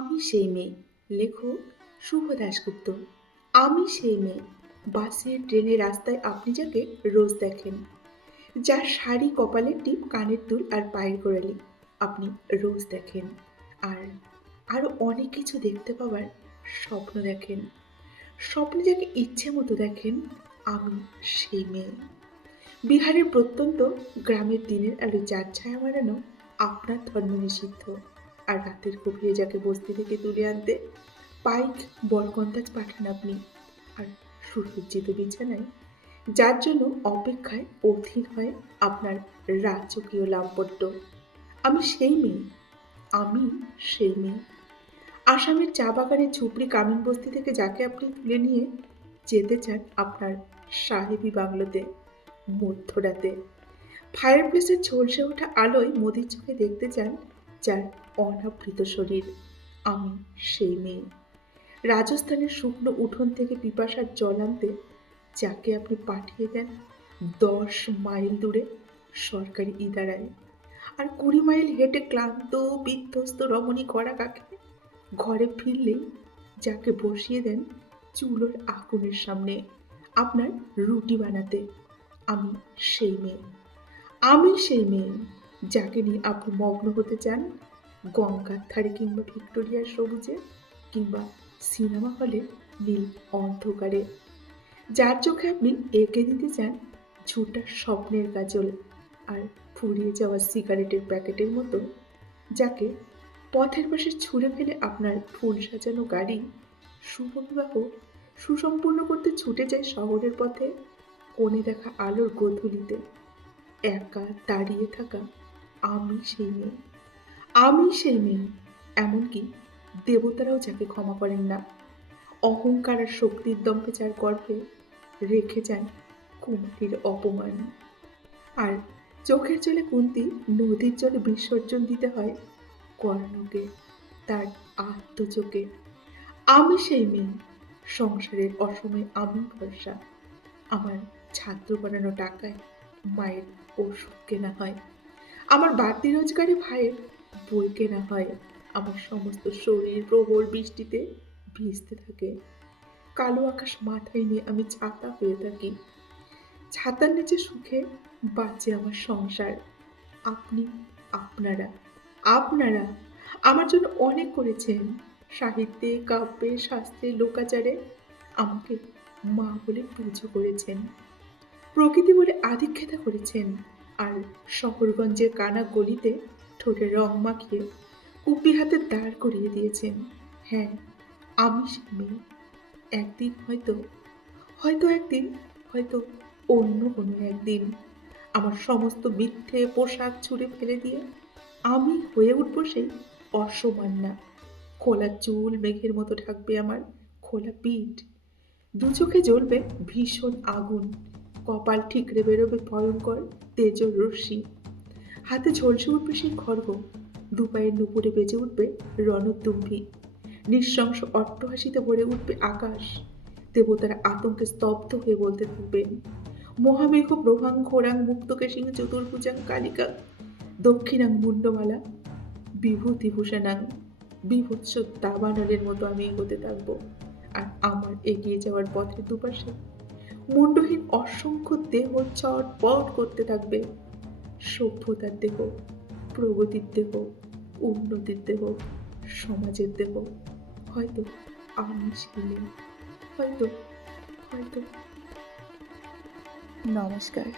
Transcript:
আমি সেই মেয়ে, লেখক শুভ দাশগুপ্ত। আমি সেই মেয়ে, বাসে ট্রেনে রাস্তায় আপনি যাকে রোজ দেখেন, যার শাড়ি কপালের টিপ কানের দুল আর পায়ের গোড়ালি আপনি রোজ দেখেন, আর আরো অনেক কিছু দেখতে পাওয়ার স্বপ্ন দেখেন। স্বপ্নে যাকে ইচ্ছে মতো দেখেন, আমি সেই মেয়ে। বিহারের প্রত্যন্ত গ্রামের দিনের আলো চার ছায়া মারানো আপনার ধর্ম নিষিদ্ধ, আর রাতের গভীরে যাকে বস্তি থেকে তুলে আনতে পাইক বরকন্দাজ পাঠান আপনি, আর সুসজ্জিত বিছানায় যার জন্য অপেক্ষায় অধীর হয় আপনার রাজকীয় লাম্পট্য। আমি সেই মেয়ে, আমি সেই মেয়ে। আসামের চা বাগানের ঝুপড়ি কামিন বস্তি থেকে যাকে আপনি তুলে নিয়ে যেতে চান আপনার সাহেবী বাংলোতে মধ্যরাতে। ফায়ার প্লেসের ঝলসে ওঠা আলোয় মোদির চোখে দেখতে চান যার অনাবৃত শরীর, আমি সেই মেয়ে। রাজস্থানের শুকনো উঠোন থেকে পিপাসার জল আনতে যাকে আপনি পাঠিয়ে দেন 10 মাইল দূরে সরকারি ইদারায়, আর 20 মাইল হেঁটে ক্লান্ত বিধ্বস্ত রমণী করা কাকে ঘরে ফিরলেই যাকে বসিয়ে দেন চুলোর আগুনের সামনে আপনার রুটি বানাতে, আমি সেই মেয়ে। আমি সেই মেয়ে যাকে নিয়ে আপনি মগ্ন হতে চান গঙ্গার ধারে কিংবা ভিক্টোরিয়ার সবুজে, কিংবা সিনেমা হলে নীল অন্ধকারে, যার চোখে আপনি এঁকে দিতে চান ঝুটা স্বপ্নের কাজল আর ফুরিয়ে যাওয়া সিগারেটের প্যাকেটের মতো, যাকে পথের পাশে ছুঁড়ে ফেলে আপনার ফুল সাজানো গাড়ি শুভ বিবাহ সুসম্পূর্ণ করতে ছুটে যায় শহরের পথে কোণে দেখা আলোর গোধূলিতে। একা দাঁড়িয়ে থাকা আমি সেই মেয়ে, আমি সেই মেয়ে। এমনকি দেবতারাও যাকে ক্ষমা করেন না, অহংকার আর শক্তির দম্ভে যার গর্ভে রেখে যান কুমারীর অপমান, আর চোখের জলে কুন্তি নদীর জলে বিসর্জন দিতে হয় কর্ণকে তার আত্মচোখে। আমি সেই মেয়ে, সংসারের অসময়ে আমি ভরসা। আমার ছাত্র বানানো টাকায় মায়ের ওষুধ কেনা হয়, আমার বাড়তি রোজগারে ভাইয়ের বই কেনা হয়, আমার সমস্ত শরীর প্রবল বৃষ্টিতে ভিজতে থাকে। কালো আকাশ মাথায় নিয়ে আমি ছাতা হয়ে থাকি, ছাতার নিচে সুখে বাঁচে আমার সংসার। আপনি, আপনারা, আপনারা আমার জন্য অনেক করেছেন, সাহিত্যে, কাব্যে, শাস্ত্রে, লোকাচারে আমাকে মা বলে পুজো করেছেন, প্রকৃতি বলে আধিক্ষেতা করেছেন, আর শহরগঞ্জের কানা গলিতে ঠোঁটে রং মাখিয়ে কুপি হাতে দাঁড় করিয়ে দিয়েছেন। হ্যাঁ, আমি সেই মেয়ে। একদিন হয়তো, হয়তো একদিন, হয়তো অন্য কোনো একদিন আমার সমস্ত মিথ্যে পোশাক ছুঁড়ে ফেলে দিয়ে আমি হয়ে উঠব সেই অসমান্না। খোলা চুল মেঘের মতো ঢাকবে আমার খোলা পিঠ, দু চোখে জ্বলবে ভীষণ আগুন, কপাল ঠিকরে বেরোবে ভয়ঙ্কর তেজর রশ্মি, হাতে ঝলসে উঠবে সেই খড়গ, দুপায়ের নুপুরে বেজে উঠবে রণতুম্ভি, নৃশংস অট্টহাসিতে ভরে উঠবে আকাশ। দেবতারা আতঙ্কে স্তব্ধ হয়ে বলতে থাকবেন, মহামেঘ প্রভাং ঘোরাং মুক্তকে সিং চতুর্ভুজাং কালিকা দক্ষিণাং মুন্ডমালা বিভূতিভূষণাং বিভৎস দাবানলের মতো আমি এগোতে থাকবো, আর আমার এগিয়ে যাওয়ার পথের দুপাশে মুন্ডহীন অসংখ্য দেহ চটপট করতে থাকবে। সভ্যতার দেহ, প্রগতির দেহ, উন্নতির দেহ, সমাজের দেহ। হয়তো আমি ছিলাম, হয়তো, হয়তো। নমস্কার।